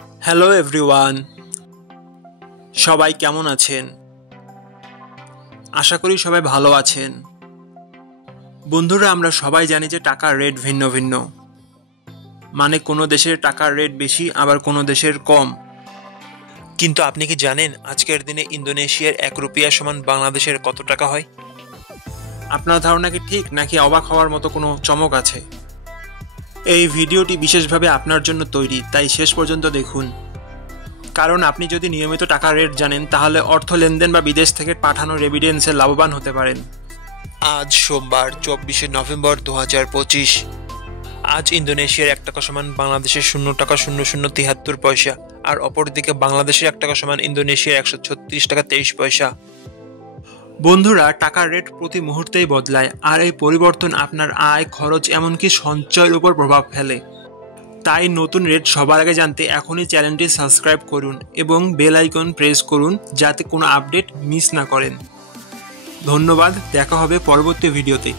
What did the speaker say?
Hello everyone, সবাই কেমন আছেন? আশা করি সবাই ভালো আছেন। বন্ধুরা, আমরা সবাই জানি যে টাকার রেট ভিন্ন ভিন্ন। মানে কোনো দেশের টাকার রেট বেশি, আবার কোনো দেশের কম। কিন্তু আপনি কি জানেন আজকের দিনে ইন্দোনেশিয়ার 1 রুপিয়া সমান বাংলাদেশের কত টাকা হয়? আপনার ধারণা কি ঠিক, নাকি অবাক হওয়ার মতো কোনো চমক আছে? এই ভিডিওটি বিশেষভাবে আপনার জন্য তৈরি, তাই শেষ পর্যন্ত দেখুন। কারণ আপনি যদি নিয়মিত টাকার রেট জানেন, তাহলে অর্থ লেনদেন বা বিদেশ থেকে পাঠানো রেমিটেন্সে লাভবান হতে পারেন। আজ সোমবার 24শে নভেম্বর 2025। আজ ইন্দোনেশিয়ার 1 টাকা সমান বাংলাদেশের 0.0073 পয়সা, আর অপরদিকে বাংলাদেশের 1 টাকা সমান ইন্দোনেশিয়ার 136 টাকা 23 পয়সা। বন্ধুরা, টাকার রেট প্রতি মুহূর্তেই বদলায়, আর এই পরিবর্তন আপনার আয়, খরচ, এমনকি সঞ্চয়ের উপর প্রভাব ফেলে। তাই নতুন রেট সবার আগে জানতে এখনই চ্যানেলটি সাবস্ক্রাইব করুন এবং বেল আইকন প্রেস করুন, যাতে কোনো আপডেট মিস না করেন। ধন্যবাদ, দেখা হবে পরবর্তী ভিডিওতে।